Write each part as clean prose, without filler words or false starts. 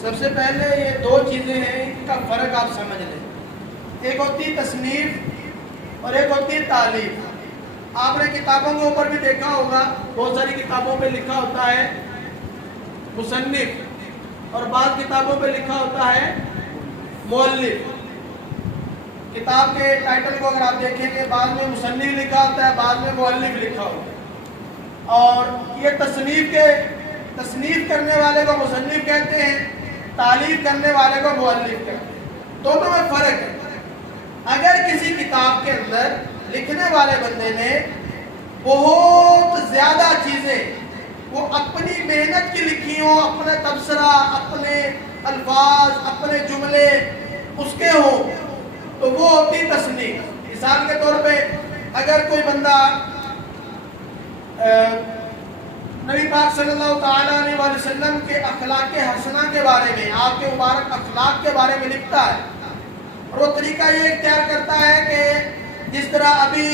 سب سے پہلے یہ دو چیزیں ہیں، ان کا فرق آپ سمجھ لیں. ایک ہوتی ہے تصنیف اور ایک ہوتی ہے تالیف. آپ نے کتابوں کے اوپر بھی دیکھا ہوگا، بہت ساری کتابوں پہ لکھا ہوتا ہے مصنف اور بعض کتابوں پہ لکھا ہوتا ہے مؤلف. کتاب کے ٹائٹل کو اگر آپ دیکھیں گے، بعض میں مصنف لکھا ہوتا ہے، بعض میں مؤلف لکھا ہوتا ہے. اور یہ تصنیف کرنے والے کو مصنف کہتے ہیں، تالیف کرنے والے کو مؤلف کہتے ہیں. دونوں میں فرق ہے. اگر کسی کتاب کے اندر لکھنے والے بندے نے بہت زیادہ چیزیں وہ اپنی محنت کی لکھی ہوں، اپنا تبصرہ، اپنے الفاظ، اپنے جملے اس کے ہوں، تو وہ ہوتی تصنیف. مثال کے طور پہ اگر کوئی بندہ نبی پاک صلی اللہ تعالیٰ علیہ وسلم کے اخلاق حسنہ کے بارے میں، آپ کے مبارک اخلاق کے بارے میں لکھتا ہے، اور وہ طریقہ یہ اختیار کرتا ہے کہ جس طرح ابھی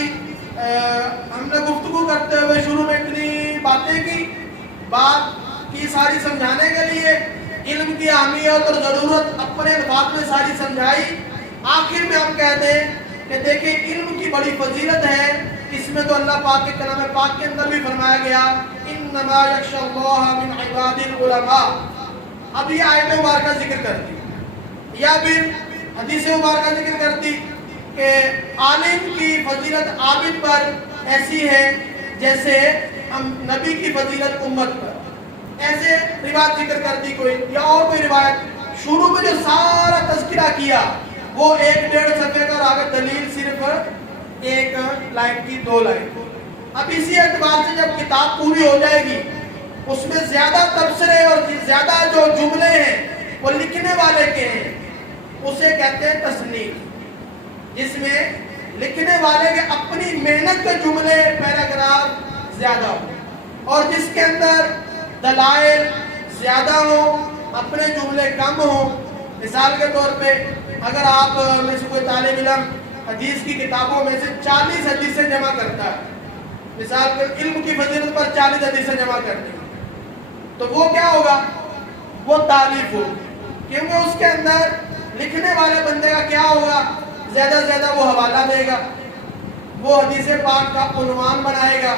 ہم نے گفتگو کرتے ہوئے شروع میں اتنی باتیں کی، بات کی ساری سمجھانے کے لیے، علم کی اہمیت اور ضرورت اپنے الفاظ میں ساری سمجھائی، آخر میں ہم کہہ دیں کہ دیکھیں علم کی بڑی فضیلت ہے. اس میں تو اللہ پاک کے کلام پاک کے اندر بھی فرمایا گیا انما یخشی اللہ من عباد العلماء. اب یہ آیت مبارکہ ذکر کرتی یا پھر حدیث مبارکہ ذکر کرتی کہ عالم کی فضیلت عابد پر ایسی ہے جیسے نبی کی فضیلت امت پر. ایسے روایت ذکر کرتی کوئی یا اور کوئی روایت. شروع میں جو سارا تذکرہ کیا وہ 1-1.5 صفحے کا، اور آگے دلیل صرف 1 لائن کی 2 لائن. اب اسی اعتبار سے جب کتاب پوری ہو جائے گی، اس میں زیادہ تبصرے اور زیادہ جو جملے ہیں وہ لکھنے والے کے ہیں، اسے کہتے ہیں تصنیف. جس میں لکھنے والے کے اپنی محنت کے جملے پیراگراف زیادہ ہوں، اور جس کے اندر دلائل زیادہ ہوں، اپنے جملے کم ہوں. مثال کے طور پہ اگر آپ میں سے کوئی طالب علم حدیث کی کتابوں میں سے 40 حدیثیں جمع کرتا ہے، مثال کے علم کی فضیلت پر 40 حدیثیں جمع کرتی ہیں، تو وہ کیا ہوگا؟ وہ تالیف ہوگی. کیونکہ اس کے اندر لکھنے والے بندے کا کیا ہوگا؟ زیادہ سے زیادہ وہ حوالہ دے گا، وہ حدیث پاک کا عنوان بنائے گا،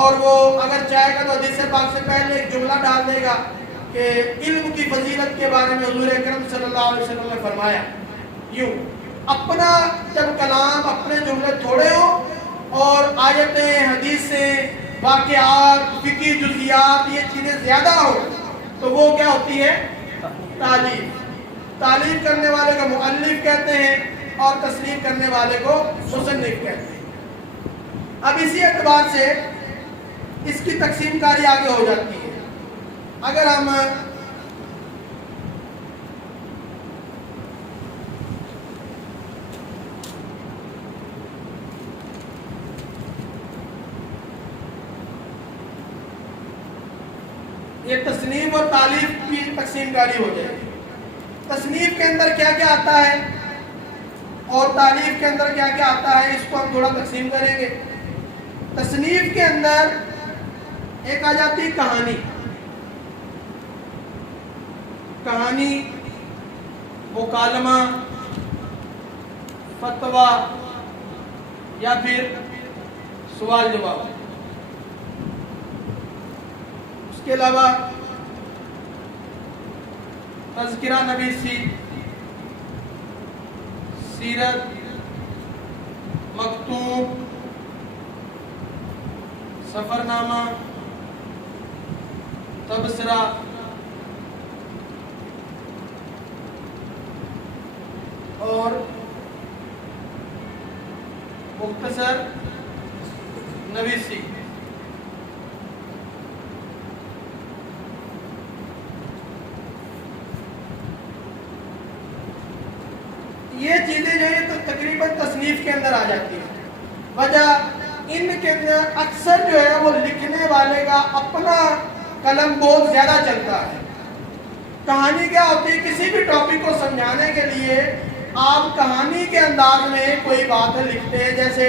اور وہ اگر چاہے گا تو حدیث پاک سے پہلے ایک جملہ ڈال دے گا کہ علم کی فضیلت کے بارے میں حضور اکرم صلی اللہ علیہ وسلم نے فرمایا. یوں اپنا جب کلام، اپنے جملے تھوڑے ہوں اور آیتیں، حدیثیں، واقعات، فقہی جزیات یہ چیزیں زیادہ ہوں، تو وہ کیا ہوتی ہے؟ تالیف. تالیف کرنے والے کو مؤلف کہتے ہیں اور تصنیف کرنے والے کو مصنف کہتے ہیں. اب اسی اعتبار سے اس کی تقسیم کاری آگے ہو جاتی ہے. اگر ہم یہ تصنیف اور تالیف کی تقسیم کاری ہو جائے گی. تصنیف کے اندر کیا کیا آتا ہے اور تالیف کے اندر کیا کیا آتا ہے، اس کو ہم تھوڑا تقسیم کریں گے. تصنیف کے اندر ایک آ جاتی کہانی. کہانی، مکالمہ، فتویٰ یا پھر سوال جواب. اس کے علاوہ تذکرہ نویسی، سیرت، مکتوب، سفر نامہ، تبصرہ، اور مختصر نویسی. یہ چیزیں جو ہے تو تقریباً تصنیف کے اندر آ جاتی ہیں. وجہ ان کے اندر اکثر جو ہے وہ لکھنے والے کا اپنا قلم بہت زیادہ چلتا ہے. کہانی کیا ہوتی ہے؟ کسی بھی ٹاپک کو سمجھانے کے لیے آپ کہانی کے انداز میں کوئی بات لکھتے ہیں. جیسے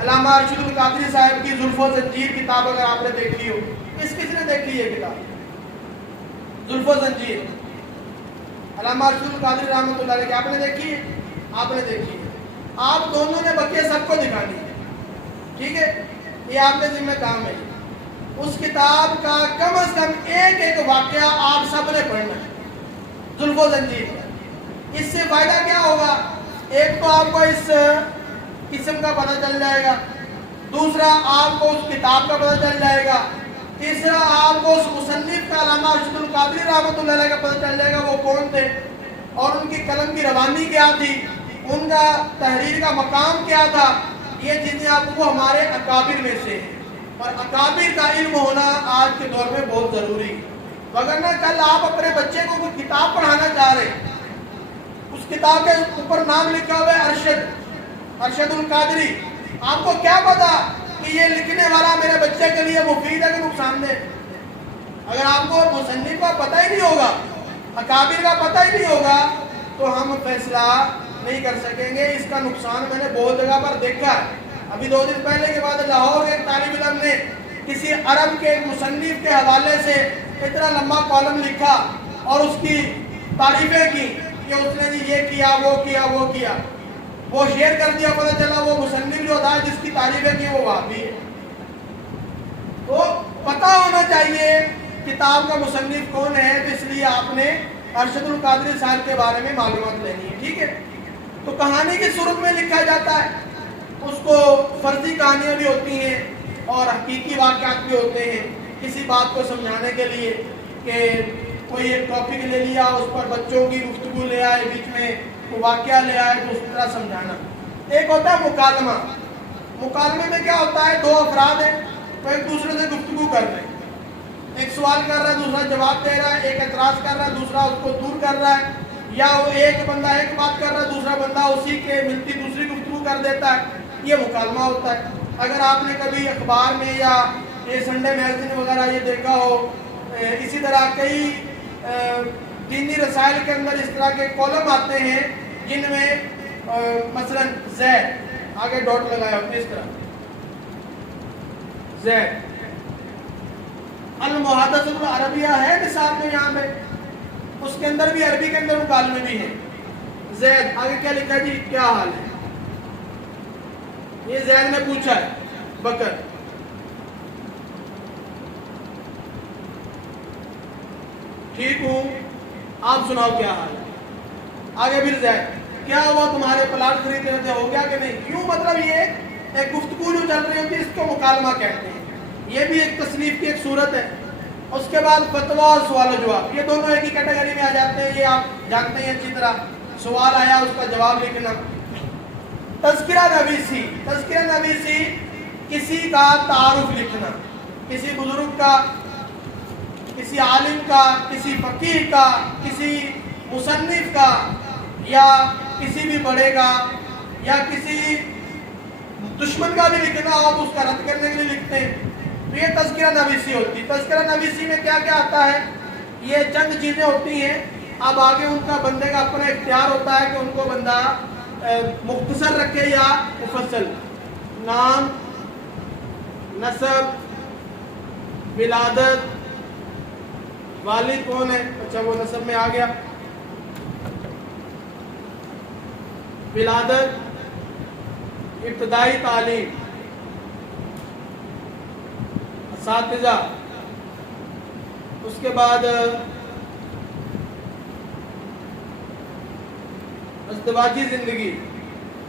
علامہ ارشد القادری صاحب کی زلف و زنجیر کتاب اگر آپ نے دیکھی ہو، کس نے دیکھی ہے کتاب زلف و زنجیر؟ علامہ ارشد القادری رحمۃ اللہ علیہ کی آپ نے دیکھی ہے؟ آپ نے دیکھی ہے، آپ دونوں نے بقیہ سب کو دکھانی ہے، ٹھیک ہے، یہ آپ کے ذمہ کام ہے۔ اس کتاب کا کم از کم ایک ایک واقعہ آپ سب نے پڑھنا ہے، زلف و زنجیر کا۔ اس سے فائدہ کیا ہوگا؟ ایک تو آپ کو اس قسم کا پتہ چل جائے گا، دوسرا آپ کو اس کتاب کا پتہ چل جائے گا، تیسرا آپ کو اس مصنف کا علامہ ارشد القادری رحمۃ اللہ علیہ کا پتہ چل جائے گا وہ کون تھے، اور ان کی قلم کی روانی کیا تھی، ان کا تحریر کا مقام کیا تھا۔ یہ چیزیں آپ کو ہمارے اکابر میں سے ہیں، اور اکابر کا علم ہونا آج کے دور میں بہت ضروری ہے۔ وگرنہ کل آپ اپنے بچے کو کوئی کتاب پڑھانا چاہ رہے ہیں، اس کتاب کے اوپر نام لکھا ہوا ہے ارشد القادری، آپ کو کیا پتا کہ یہ لکھنے والا میرے بچے کے لیے مفید ہے کہ نقصان دہ؟ اگر آپ کو مصنف کا پتہ ہی نہیں ہوگا، اکابر کا پتہ ہی نہیں ہوگا، تو ہم فیصلہ نہیں کر سکیں گے۔ اس کا نقصان میں نے بہت جگہ پر دیکھا ہے۔ ابھی 2 دن پہلے کے بعد لاہور کے ایک طالب علم نے کسی عرب کے ایک مصنف کے حوالے سے اتنا لمبا کالم لکھا اور اس کی تعریفیں کی کہ اس نے یہ کیا وہ کیا وہ کیا، وہ شیئر کر دیا، پتہ چلا وہ مصنف جو تھا جس کی تعریفیں کی وہ وہابی ہے۔ تو پتہ ہونا چاہیے کتاب کا مصنف کون ہے، تو اس لیے آپ نے ارشد القادری صاحب کے بارے میں معلومات لینی ہے، ٹھیک ہے۔ تو کہانی کی صورت میں لکھا جاتا ہے، اس کو فرضی کہانیاں بھی ہوتی ہیں اور حقیقی واقعات بھی ہوتے ہیں، کسی بات کو سمجھانے کے لیے کہ کوئی ایک ٹاپک لے لیا، اس پر بچوں کی گفتگو لے آئے، بیچ میں کوئی واقعہ لے آئے تو اس طرح سمجھانا۔ ایک ہوتا ہے مکالمہ۔ مکالمے میں کیا ہوتا ہے؟ 2 افراد ہیں، وہ ایک دوسرے سے گفتگو کر رہے ہیں، ایک سوال کر رہا ہے، دوسرا جواب دے رہا ہے، ایک اعتراض کر رہا ہے، دوسرا اس کو دور کر رہا ہے، یا وہ ایک بندہ ایک بات کر رہا ہے، دوسرا بندہ اسی کے ملتی دوسری گفتگو کر دیتا ہے، یہ مکالمہ ہوتا ہے۔ اگر آپ نے کبھی اخبار میں یا یہ سنڈے میگزین وغیرہ یہ دیکھا ہو، اسی طرح کئی دینی رسائل کے اندر اس طرح کے کالم آتے ہیں جن میں مثلا زید آگے ڈاٹ لگایا ہوتا ہے، اس طرح زید المحادثۃ العربیہ ہے نصاب میں، یہاں پہ اس کے اندر بھی عربی کے اندر مکالمے بھی ہیں۔ زید آگے کیا لکھا جی؟ کیا حال ہے؟ یہ زید نے پوچھا ہے بکر، ٹھیک ہوں، آپ سناؤ کیا حال ہے؟ آگے پھر زید، کیا ہوا تمہارے پلاٹ خرید رہے تھے، ہو گیا کہ نہیں؟ کیوں؟ مطلب یہ ایک گفتگو جو چل رہی ہوتی ہے اس کو مکالمہ کہتے ہیں، یہ بھی ایک تصنیف کی ایک صورت ہے۔ اس کے بعد فتویٰ اور سوال و جواب، یہ دونوں ایک ہی کیٹیگری میں آ جاتے ہیں، یہ آپ جانتے ہیں اچھی طرح۔ سوال آیا اس کا جواب لکھنا۔ تذکرہ نویسی، تذکرہ نویسی کسی کا تعارف لکھنا، کسی بزرگ کا، کسی عالم کا، کسی فقیہ کا، کسی مصنف کا، یا کسی بھی بڑے کا، یا کسی دشمن کا بھی لکھنا ہو تو اس کا رد کرنے کے لیے لکھتے ہیں، تو یہ تذکرہ نویسی ہوتی ہے۔ تذکرہ نویسی میں کیا کیا آتا ہے؟ یہ چند چیزیں ہوتی ہیں، اب آگے ان کا بندے کا اپنا اختیار ہوتا ہے کہ ان کو بندہ مختصر رکھے یا مفصل۔ نام، نسب، ولادت، والد کون ہے، اچھا وہ نسب میں آ گیا، ولادت، ابتدائی تعلیم، اساتذہ، اس کے بعد ازدواجی زندگی،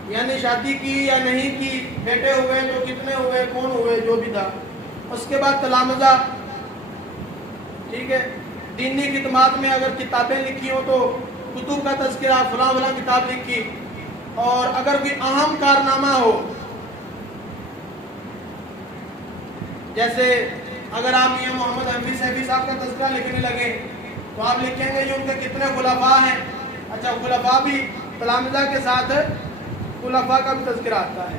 یعنی شادی کی یا نہیں کی، بیٹے ہوئے تو کتنے ہوئے، کون ہوئے، جو بھی تھا۔ اس کے بعد تلامذہ، ٹھیک ہے، دینی خدمات میں اگر کتابیں لکھی ہو تو کتب کا تذکرہ، فلاں فلاں کتاب لکھی، اور اگر کوئی اہم کارنامہ ہو، جیسے اگر آپ میاں محمد حنفی صاحب کا تذکرہ لکھنے لگے تو آپ لکھیں گے یہ ان کے کتنے خلفاء ہیں، اچھا خلفاء بھی تلامذہ کے ساتھ خلفاء کا بھی تذکرہ آتا ہے،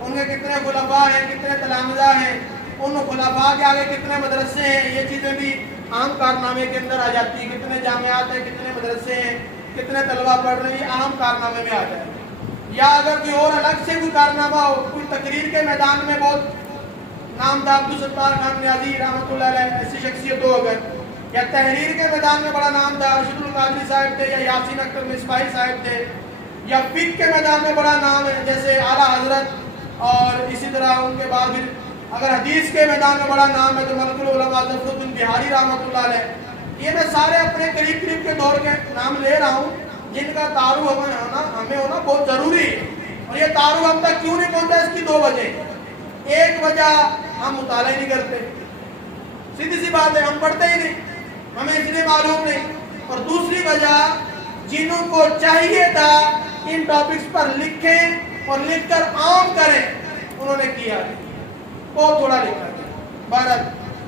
ان کے کتنے خلفاء ہیں، کتنے تلامذہ ہیں، ان خلفاء کے آگے کتنے مدرسے ہیں، یہ چیزیں بھی عام کارنامے کے اندر آ جاتی ہیں، کتنے جامعات ہیں، کتنے مدرسے ہیں، کتنے طلبہ پڑھ رہے ہیں، یہ اہم کارنامے میں آ جائے۔ یا اگر کوئی اور الگ سے کوئی کارنامہ ہو، کوئی تقریر کے میدان میں بہت نام تھا عبدالستار خان نیازی رحمۃ اللہ علیہ، ایسی شخصیت ہو اگر، یا تحریر کے میدان میں بڑا نام تھا ارشد القادری صاحب تھے، یا یاسین اختر مصباحی صاحب تھے، یا فقہ کے میدان میں بڑا نام ہے جیسے اعلیٰ حضرت، اور اسی طرح ان کے بعد پھر اگر حدیث کے میدان میں بڑا نام ہے تو ملک العلماء ظفر الدین بہاری رحمۃ اللہ علیہ۔ یہ میں سارے اپنے قریب قریب کے دور کے نام لے رہا ہوں جن کا تعارف ہمیں ہونا بہت ضروری ہے۔ اور یہ تعارف ہم تک کیوں نہیں پہنچا، اس کی دو وجہ۔ ایک وجہ ہم مطالعہ نہیں کرتے، سیدھی سی بات ہے، ہم پڑھتے ہی نہیں، ہمیں اس لیے معلوم نہیں۔ اور دوسری وجہ، جنہوں کو چاہیے تھا ان ٹاپکس پر لکھیں اور لکھ کر عام کریں، انہوں نے کیا بہت تھوڑا لکھا ہے بھارت۔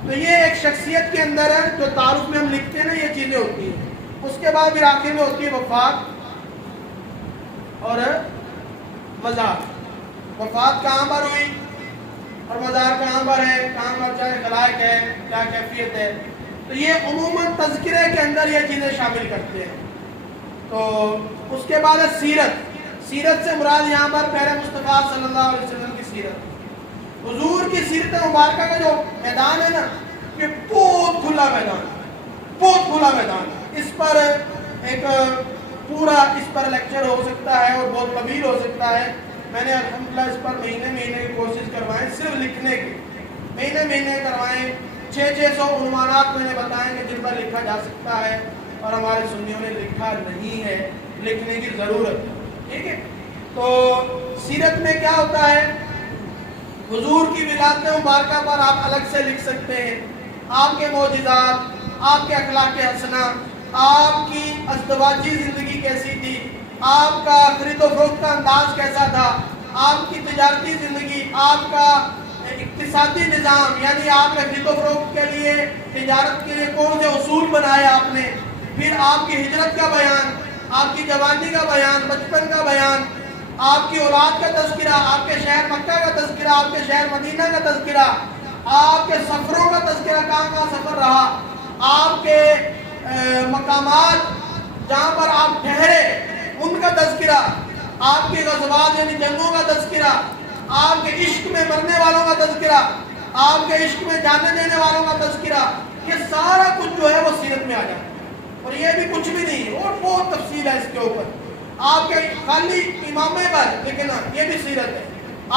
تو یہ ایک شخصیت کے اندر ہے جو تعارف میں ہم لکھتے ہیں نا، یہ چیزیں ہوتی ہیں۔ اس کے بعد پھر آخر میں ہوتی ہے وفات اور مزار۔ وفات کہاں پر ہوئی اور مزار کہاں پر ہے، کہاں پر چاہے خلائق ہے، کیا کیفیت ہے، تو یہ عموماً تذکرے کے اندر یہ چیزیں شامل کرتے ہیں۔ تو اس کے بعد ہے سیرت۔ سیرت سے مراد یہاں پر پیارے مصطفیٰ صلی اللہ علیہ وسلم کی سیرت، حضور کی سیرت مبارکہ کا جو میدان ہے نا، یہ بہت کھلا میدان، بہت کھلا میدان۔ اس پر ایک پورا اس پر لیکچر ہو سکتا ہے اور بہت طویل ہو سکتا ہے۔ میں نے الحمدللہ اس پر مہینے کی کوشش کروائیں، صرف لکھنے کی مہینے کروائیں۔ 600 عنوانات میں نے بتائیں کہ جن پر لکھا جا سکتا ہے، اور ہمارے سنیوں نے لکھا نہیں ہے، لکھنے کی ضرورت ہے، ٹھیک ہے۔ تو سیرت میں کیا ہوتا ہے، حضور کی ولادت مبارکہ پر آپ الگ سے لکھ سکتے ہیں، آپ کے معجزات، آپ کے اخلاق حسنہ، آپ کی ازدواجی زندگی کیسی تھی، آپ کا خرید و فروخت کا انداز کیسا تھا، آپ کی تجارتی زندگی، آپ کا اقتصادی نظام، یعنی آپ نے خرید و فروخت کے لیے، تجارت کے لیے کون سے اصول بنائے آپ نے، پھر آپ کی ہجرت کا بیان، آپ کی جوانی کا بیان، بچپن کا بیان، آپ کی اولاد کا تذکرہ، آپ کے شہر مکہ کا تذکرہ، آپ کے شہر مدینہ کا تذکرہ، آپ کے سفروں کا تذکرہ، کہاں سفر رہا، آپ کے مقامات جہاں پر آپ ٹھہرے ان کا تذکرہ، آپ کے غزوات یعنی جنگوں کا تذکرہ، آپ کے عشق میں مرنے والوں کا تذکرہ، آپ کے عشق میں جانے دینے والوں کا تذکرہ، یہ سارا کچھ جو ہے وہ سیرت میں آ جاتا ہے۔ اور یہ بھی کچھ بھی نہیں، اور بہت تفصیل ہے اس کے اوپر۔ آپ کے خالی امامے پر لکھنا یہ بھی سیرت ہے،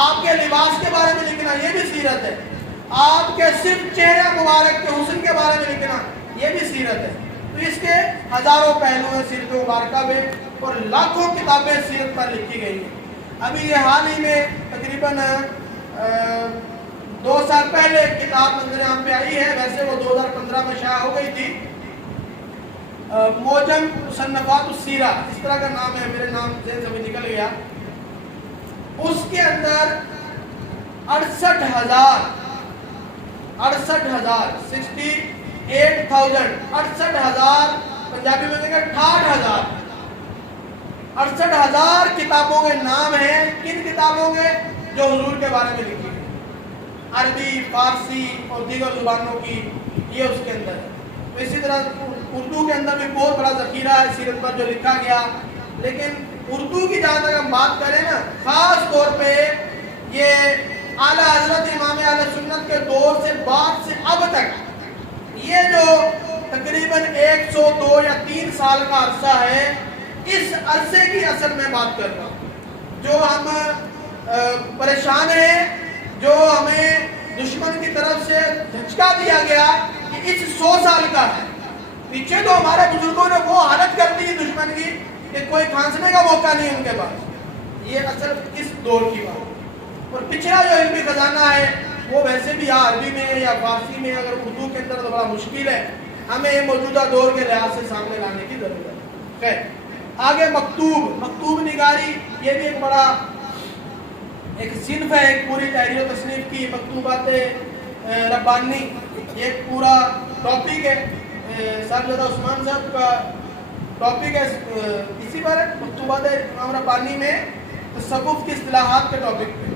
آپ کے لباس کے بارے میں لکھنا یہ بھی سیرت ہے، آپ کے صرف چہرہ مبارک کے حسن کے بارے میں لکھنا یہ بھی سیرت ہے۔ تو اس کے ہزاروں پہلو ہیں سیرت مبارکہ میں، اور لاکھوں کتابیں سیرت پر لکھی گئی ہیں۔ ابھی یہ حال ہی میں تقریباً 2 سال پہلے کتاب نظر عام پہ آئی ہے، ویسے وہ 2015 میں شائع ہو گئی تھی، موجم مصنفات السیرہ، اس طرح کا نام ہے، میرے نام ذہن سے بھی نکل گیا۔ اس کے اندر 68,000 پنجابی میں کہیں گے 68,000 68,000 کتابوں کے نام ہیں۔ کن کتابوں کے؟ جو حضور کے بارے میں لکھی گئی، عربی، فارسی اور دیگر زبانوں کی، یہ اس کے اندر ہے۔ تو اسی طرح اردو کے اندر بھی بہت بڑا ذخیرہ ہے سیرت پر جو لکھا گیا، لیکن اردو کی جہاں تک ہم بات کریں نا، خاص طور پہ یہ اعلیٰ حضرت امام اہل سنت کے دور سے بعد سے اب تک یہ جو تقریباً 102 یا 3 سال کا عرصہ ہے، اس عرصے کی اصل میں بات کر رہا ہوں، جو ہم پریشان ہیں، جو ہمیں دشمن کی طرف سے دھچکا دیا گیا کہ اس 100 سال کا ہے۔ پیچھے تو ہمارے بزرگوں نے وہ حالت کر دی دشمن کی کہ کوئی کھانسنے کا موقع نہیں ان کے پاس، یہ اصل اس دور کی بات۔ اور پچھلا جو علمی خزانہ ہے وہ ویسے بھی یا عربی میں یا فارسی میں، اگر اردو کے اندر تو بڑا مشکل ہے، ہمیں موجودہ دور کے لحاظ سے سامنے لانے کی ضرورت ہے۔ خیر، آگے مکتوب نگاری، یہ بھی ایک بڑا ایک صنف ہے، ایک پوری تحریر و تصنیف کی، مکتوبات ربانی، یہ ایک پورا ٹاپک ہے، صاحبزادہ عثمان صاحب کا ٹاپک ہے اسی پر، مکتوبات امام ربانی میں تصوف کی اصطلاحات کے ٹاپک پہ۔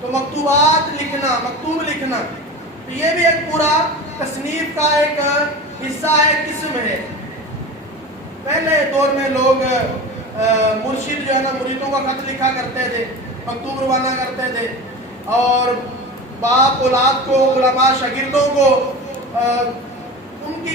تو مکتوبات لکھنا، مکتوب لکھنا، تو یہ بھی ایک پورا تصنیف کا ایک حصہ ہے، قسم ہے۔ پہلے دور میں لوگ مرشد جو ہے نا مریدوں کا خط لکھا کرتے تھے، مکتوب روانہ کرتے تھے، اور باپ اولاد کو، علماء شاگردوں کو ان کی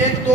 1, 2,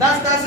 10-10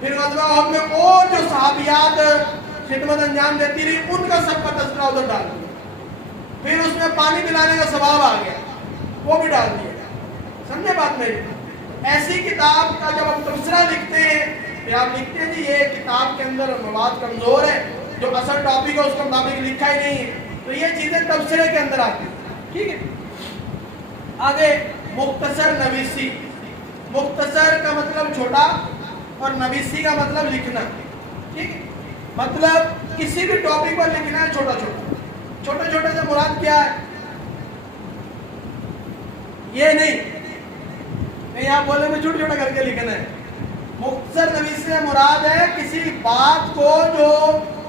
پھر غزوہ احد میں اور جو صحابیات خدمت انجام دیتی رہی ان کا سب کا تذکرہ ادھر ڈال دیا. پھر اس میں پانی پلانے کا ثواب آ گیا, وہ بھی ڈال دیا. سمجھے بات میری؟ ایسی کتاب کا جب ہم تبصرہ لکھتے ہیں پھر آپ لکھتے ہیں جی یہ کتاب کے اندر مواد کمزور ہے, جو اصل ٹاپک ہے اس کے مطابق لکھا ہی نہیں ہے, تو یہ چیزیں تبصرے کے اندر آتی ہیں. ٹھیک ہے. آگے مختصر نویسی. مختصر کا مطلب چھوٹا اور نویسی کا مطلب لکھنا. ٹھیک ہے. مطلب کسی بھی ٹاپک پر لکھنا ہے چھوٹا چھوٹا. چھوٹے چھوٹے سے مراد کیا ہے؟ یہ نہیں آپ بولے میں چھوٹا چھوٹا کر کے لکھنا ہے. مختصر نویسی سے مراد ہے کسی بات کو جو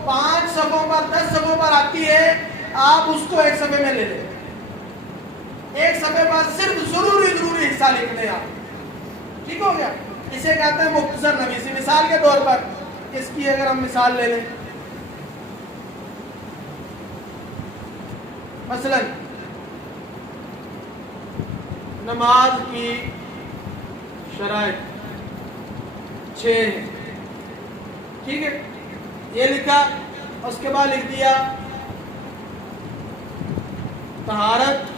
5 صفحوں پر 10 صفحوں پر آتی ہے آپ اس کو ایک صفحے میں لے لیں. ایک صفحے پر صرف ضروری حصہ لکھ دیں آپ. ٹھیک ہو گیا. اسے کہتے ہیں مختصر نویسی. مثال کے طور پر اس کی اگر ہم مثال لے لیں, مثلا نماز کی شرائط 6 ہیں. ٹھیک ہے. یہ لکھا, اس کے بعد لکھ دیا طہارت,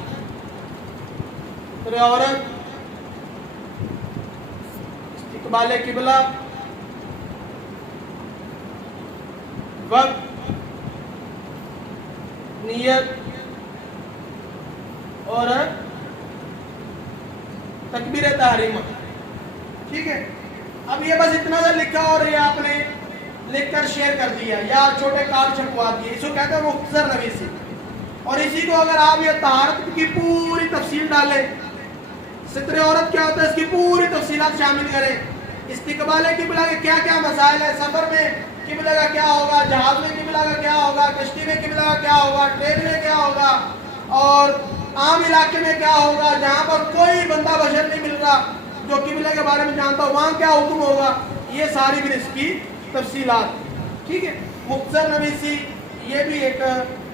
عورت, استقبال قبلہ, وقت, نیت اور تکبیر تحریمہ. ٹھیک ہے. اب یہ بس اتنا سا لکھا اور یہ آپ نے لکھ کر شیئر کر دیا یا چھوٹے کارڈ چھپوا دیے, اس کو کہتے ہیں مختصر نویسی. اور اسی کو اگر آپ یہ طہارت کی پوری تفصیل ڈالیں, ستر عورت کیا ہوتا ہے اس کی پوری تفصیلات شامل کریں, استقبال قبلہ کے کیا کیا مسائل ہے, سفر میں قبلہ کا کیا ہوگا, جہاز میں قبلہ کا کیا ہوگا, کشتی میں قبلہ کا کیا ہوگا, ٹرین میں کیا ہوگا, اور عام علاقے میں کیا ہوگا جہاں پر کوئی بندہ بشر نہیں مل رہا جو قبلہ کے بارے میں جانتا ہو, وہاں کیا حکم ہوگا, یہ ساری بھی اس کی تفصیلات. ٹھیک ہے. مختصر نویسی یہ بھی ایک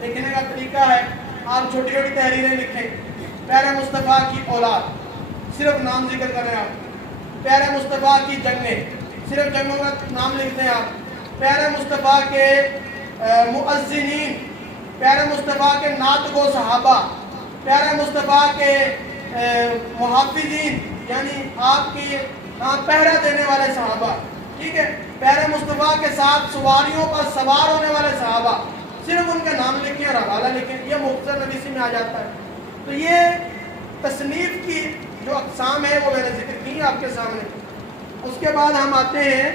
لکھنے کا طریقہ ہے. آپ چھوٹی چھوٹی تحریریں لکھیں. پیارے مصطفیٰ کی اولاد, صرف نام ذکر کریں آپ. پیارے مصطفیٰ کی جنگیں, صرف جنگوں کا نام لکھ دیں آپ. پیارے مصطفیٰ کے مؤذنین, پیارے مصطفیٰ کے نعت گو صحابہ, پیارے مصطفیٰ کے محافظین یعنی آپ کی پہرہ دینے والے صحابہ. ٹھیک ہے. پیارے مصطفیٰ کے ساتھ سواریوں پر سوار ہونے والے صحابہ, صرف ان کا نام لکھیں اور حوالہ لکھیں. یہ مختصر نویسی میں آ جاتا ہے. تو یہ تصنیف کی جو اقسام ہے وہ میں نے ذکر کی آپ کے سامنے. اس کے بعد ہم آتے ہیں